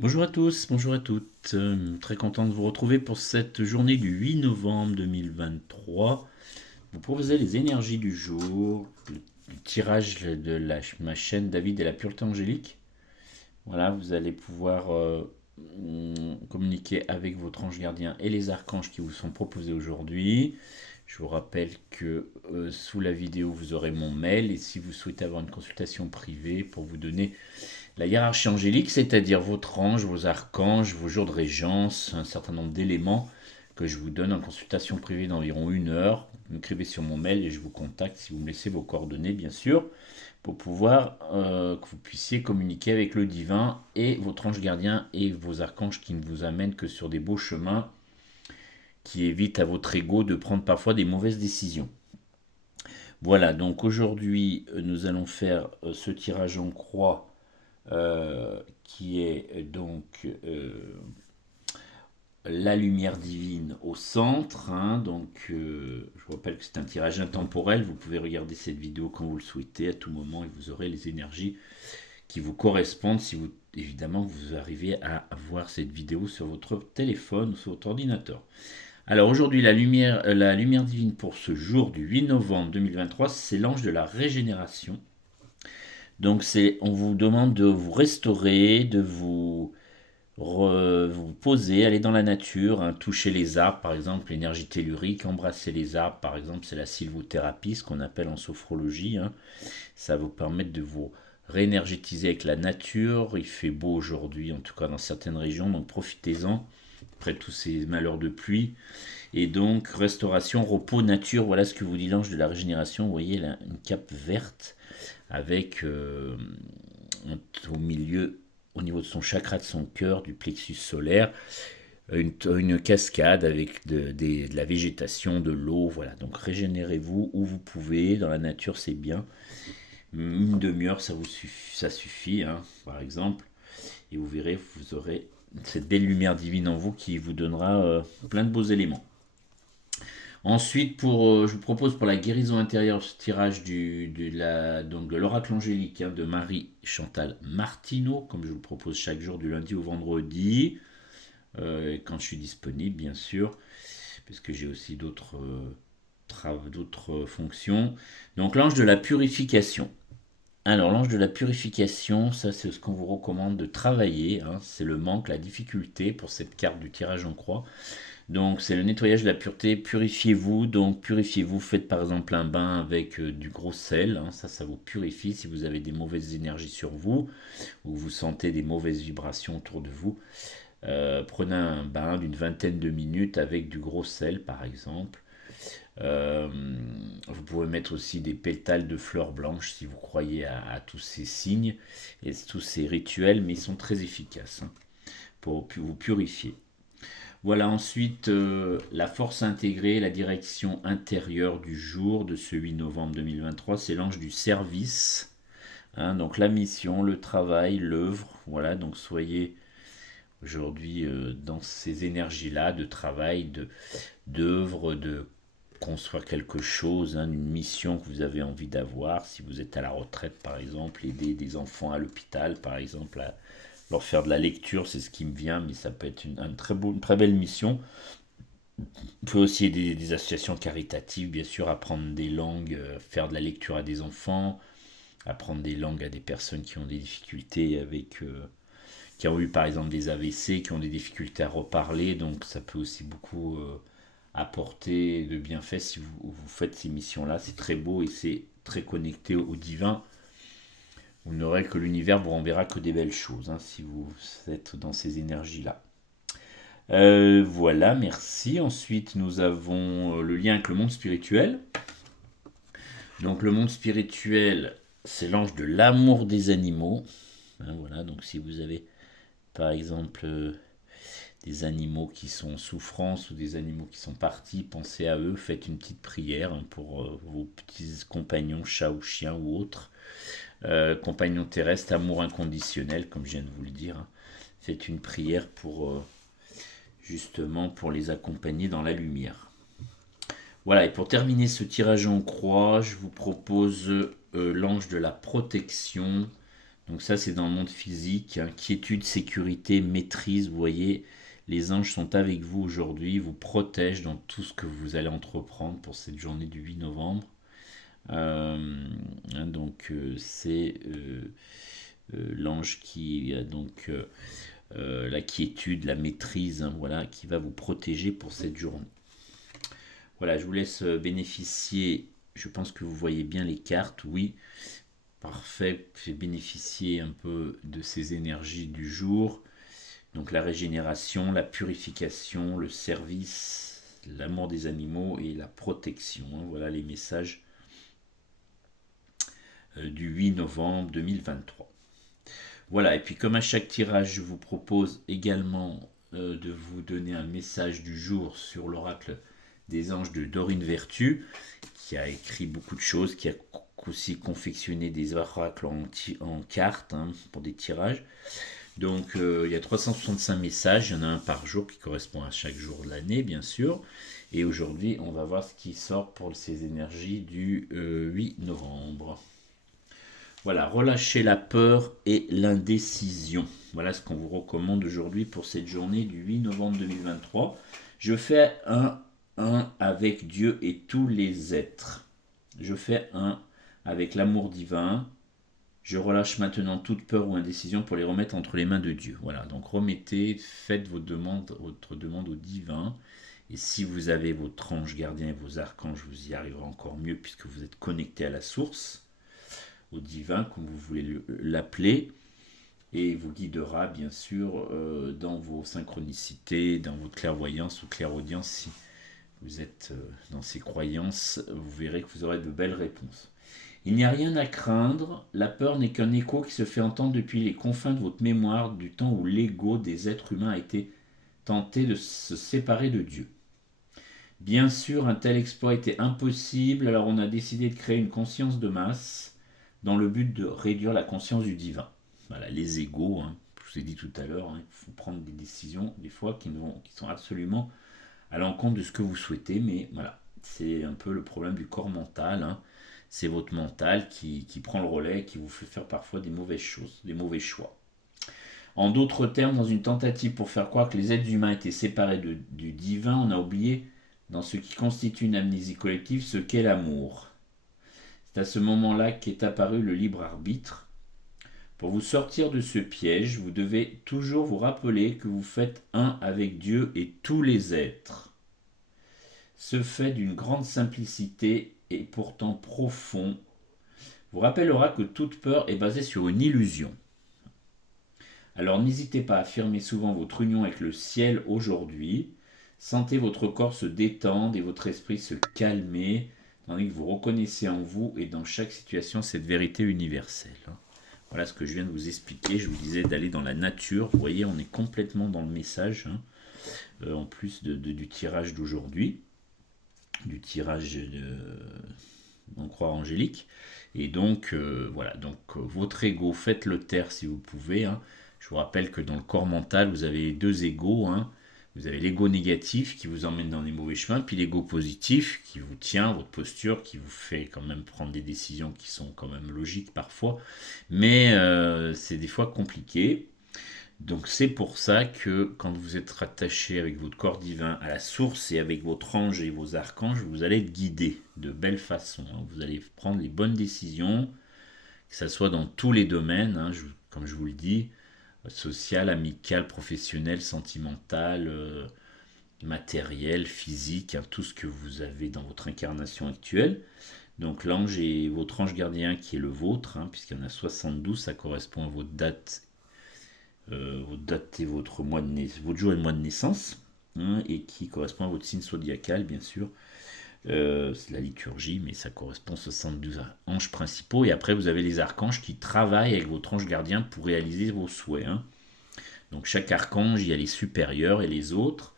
Bonjour à tous, bonjour à toutes. Très content de vous retrouver pour cette journée du 8 novembre 2023. Vous proposez les énergies du jour, le tirage de ma chaîne David et la pureté angélique. Voilà, vous allez pouvoir communiquer avec votre ange gardien et les archanges qui vous sont proposés aujourd'hui. Je vous rappelle que sous la vidéo, vous aurez mon mail et si vous souhaitez avoir une consultation privée pour vous donner la hiérarchie angélique, c'est-à-dire votre ange, vos archanges, vos jours de régence, un certain nombre d'éléments que je vous donne en consultation privée d'environ 1 heure. Vous m'écrivez sur mon mail et je vous contacte si vous me laissez vos coordonnées, bien sûr, pour pouvoir que vous puissiez communiquer avec le divin et votre ange gardien et vos archanges qui ne vous amènent que sur des beaux chemins qui évitent à votre ego de prendre parfois des mauvaises décisions. Voilà, donc aujourd'hui, nous allons faire ce tirage en croix qui est donc la lumière divine au centre. Donc, je vous rappelle que c'est un tirage intemporel. Vous pouvez regarder cette vidéo quand vous le souhaitez, à tout moment, et vous aurez les énergies qui vous correspondent si vous, évidemment, vous arrivez à voir cette vidéo sur votre téléphone ou sur votre ordinateur. Alors aujourd'hui, la lumière divine pour ce jour du 8 novembre 2023, c'est l'ange de la régénération. Donc on vous demande de vous restaurer, de vous poser, aller dans la nature, hein, toucher les arbres, par exemple, l'énergie tellurique, embrasser les arbres, par exemple, c'est la sylvothérapie, ce qu'on appelle en sophrologie. Hein. Ça va vous permettre de vous réénergétiser avec la nature. Il fait beau aujourd'hui, en tout cas dans certaines régions, donc profitez-en, après tous ces malheurs de pluie. Et donc, restauration, repos, nature, voilà ce que vous dit l'ange de la régénération. Vous voyez là, une cape verte avec au milieu, au niveau de son chakra de son cœur, du plexus solaire, une cascade avec de la végétation, de l'eau. Voilà, donc régénérez-vous où vous pouvez. Dans la nature, c'est bien. Une demi-heure, ça suffit, hein, par exemple. Et vous verrez, vous aurez cette belle lumière divine en vous qui vous donnera plein de beaux éléments. Ensuite, je vous propose pour la guérison intérieure ce tirage de l'oracle angélique, hein, de Marie-Chantal Martineau, comme je vous le propose chaque jour du lundi au vendredi, quand je suis disponible, bien sûr, parce que j'ai aussi d'autres fonctions. Donc l'ange de la purification. Alors l'ange de la purification, ça c'est ce qu'on vous recommande de travailler, hein, c'est le manque, la difficulté pour cette carte du tirage en croix. Donc c'est le nettoyage de la pureté, purifiez-vous, donc purifiez-vous, faites par exemple un bain avec du gros sel, hein, ça vous purifie si vous avez des mauvaises énergies sur vous, ou vous sentez des mauvaises vibrations autour de vous. Prenez un bain d'une vingtaine de minutes avec du gros sel par exemple. Euh, Vous pouvez mettre aussi des pétales de fleurs blanches si vous croyez à tous ces signes et tous ces rituels, mais ils sont très efficaces, hein, pour vous purifier. Voilà ensuite la force intégrée, la direction intérieure du jour de ce 8 novembre 2023, c'est l'ange du service. Hein, donc la mission, le travail, l'œuvre. Voilà, donc soyez aujourd'hui dans ces énergies-là de travail, d'œuvre, de construire quelque chose, hein, une mission que vous avez envie d'avoir. Si vous êtes à la retraite, par exemple, aider des enfants à l'hôpital, par exemple, à leur faire de la lecture, c'est ce qui me vient, mais ça peut être une très belle mission. Vous pouvez aussi aider des associations caritatives, bien sûr, apprendre des langues, faire de la lecture à des enfants, apprendre des langues à des personnes qui ont des difficultés qui ont eu par exemple des AVC, qui ont des difficultés à reparler, donc ça peut aussi beaucoup apporter de bienfaits si vous faites ces missions-là. C'est très beau et c'est très connecté au divin. Vous n'aurez que l'univers vous renverra que des belles choses, hein, si vous êtes dans ces énergies-là. Voilà, merci. Ensuite, nous avons le lien avec le monde spirituel. Donc, le monde spirituel, c'est l'ange de l'amour des animaux. Hein, voilà, donc si vous avez, par exemple, des animaux qui sont en souffrance ou des animaux qui sont partis, pensez à eux, faites une petite prière, hein, pour vos petits compagnons, chats ou chiens ou autres. Compagnons terrestres, amour inconditionnel, comme je viens de vous le dire. Hein. Faites une prière pour justement pour les accompagner dans la lumière. Voilà, et pour terminer ce tirage en croix, je vous propose l'ange de la protection Donc ça, c'est dans le monde physique, hein. Quiétude, sécurité, maîtrise, vous voyez, les anges sont avec vous aujourd'hui, vous protègent dans tout ce que vous allez entreprendre pour cette journée du 8 novembre. C'est l'ange qui a donc la quiétude, la maîtrise, hein, voilà, qui va vous protéger pour cette journée. Voilà, je vous laisse bénéficier. Je pense que vous voyez bien les cartes, oui. Parfait, fait bénéficier un peu de ces énergies du jour. Donc la régénération, la purification, le service, l'amour des animaux et la protection. Voilà les messages du 8 novembre 2023. Voilà, et puis comme à chaque tirage, je vous propose également de vous donner un message du jour sur l'oracle des anges de Dorine Vertu, qui a écrit beaucoup de choses, qui a aussi confectionné des oracles en cartes, hein, pour des tirages. Donc il y a 365 messages, il y en a un par jour qui correspond à chaque jour de l'année, bien sûr. Et aujourd'hui, on va voir ce qui sort pour ces énergies du 8 novembre. Voilà, relâchez la peur et l'indécision. Voilà ce qu'on vous recommande aujourd'hui pour cette journée du 8 novembre 2023. Je fais un avec Dieu et tous les êtres. Je fais un avec l'amour divin. Je relâche maintenant toute peur ou indécision pour les remettre entre les mains de Dieu. Voilà, donc faites votre demande au divin. Et si vous avez votre ange gardien et vos archanges, vous y arriverez encore mieux puisque vous êtes connecté à la source, au divin, comme vous voulez l'appeler. Et vous guidera bien sûr dans vos synchronicités, dans votre clairvoyance ou clairaudience. Si vous êtes dans ces croyances, vous verrez que vous aurez de belles réponses. Il n'y a rien à craindre, la peur n'est qu'un écho qui se fait entendre depuis les confins de votre mémoire du temps où l'ego des êtres humains a été tenté de se séparer de Dieu. Bien sûr, un tel exploit était impossible, alors on a décidé de créer une conscience de masse dans le but de réduire la conscience du divin. Voilà, les égos, hein, je vous ai dit tout à l'heure, hein, il faut prendre des décisions des fois qui sont absolument à l'encontre de ce que vous souhaitez, mais voilà, c'est un peu le problème du corps mental, hein. C'est votre mental qui prend le relais et qui vous fait faire parfois des mauvaises choses, des mauvais choix. En d'autres termes, dans une tentative pour faire croire que les êtres humains étaient séparés du divin, on a oublié, dans ce qui constitue une amnésie collective, ce qu'est l'amour. C'est à ce moment-là qu'est apparu le libre arbitre. Pour vous sortir de ce piège, vous devez toujours vous rappeler que vous faites un avec Dieu et tous les êtres. Ce fait d'une grande simplicité et pourtant profond vous rappellera que toute peur est basée sur une illusion. Alors n'hésitez pas à affirmer souvent votre union avec le ciel aujourd'hui. Sentez votre corps se détendre et votre esprit se calmer, tandis que vous reconnaissez en vous et dans chaque situation cette vérité universelle. Voilà ce que je viens de vous expliquer. Je vous disais d'aller dans la nature. Vous voyez, on est complètement dans le message, hein, en plus du tirage d'aujourd'hui, du tirage en croix angélique. Et donc, voilà. Donc, votre ego, faites-le taire si vous pouvez, hein. Je vous rappelle que dans le corps mental, vous avez deux égos, hein. Vous avez l'ego négatif qui vous emmène dans les mauvais chemins, puis l'ego positif qui vous tient, votre posture, qui vous fait quand même prendre des décisions qui sont quand même logiques parfois, mais c'est des fois compliqué. Donc c'est pour ça que quand vous êtes rattaché avec votre corps divin à la source et avec votre ange et vos archanges, vous allez être guidé de belle façon, hein. Vous allez prendre les bonnes décisions, que ce soit dans tous les domaines, hein, comme je vous le dis, social, amical, professionnel, sentimental, matériel, physique, hein, tout ce que vous avez dans votre incarnation actuelle. Donc l'ange et votre ange gardien qui est le vôtre, hein, puisqu'il y en a 72, ça correspond à votre date et votre jour et mois de naissance, hein, et qui correspond à votre signe zodiacal, bien sûr. C'est la liturgie, mais ça correspond aux 72 anges principaux. Et après, vous avez les archanges qui travaillent avec votre ange gardien pour réaliser vos souhaits, hein. Donc chaque archange, il y a les supérieurs et les autres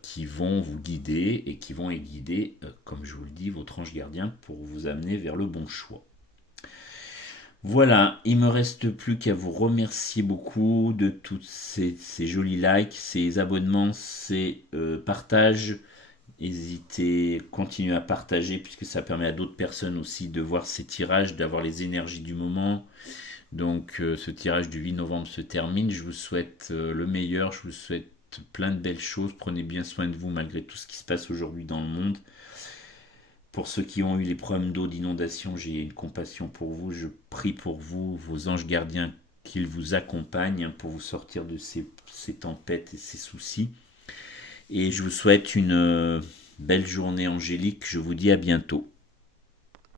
qui vont vous guider et qui vont guider, comme je vous le dis, votre ange gardien pour vous amener vers le bon choix. Voilà, il me reste plus qu'à vous remercier beaucoup de tous ces jolis likes, ces abonnements, ces partages. N'hésitez, continuez à partager puisque ça permet à d'autres personnes aussi de voir ces tirages, d'avoir les énergies du moment, Donc ce tirage du 8 novembre se termine. Je vous souhaite le meilleur, je vous souhaite plein de belles choses. Prenez bien soin de vous malgré tout ce qui se passe aujourd'hui dans le monde. Pour ceux qui ont eu les problèmes d'eau, d'inondation, j'ai une compassion pour vous. Je prie pour vous, vos anges gardiens, qu'ils vous accompagnent pour vous sortir de ces tempêtes et ces soucis. Et je vous souhaite une belle journée angélique. Je vous dis à bientôt.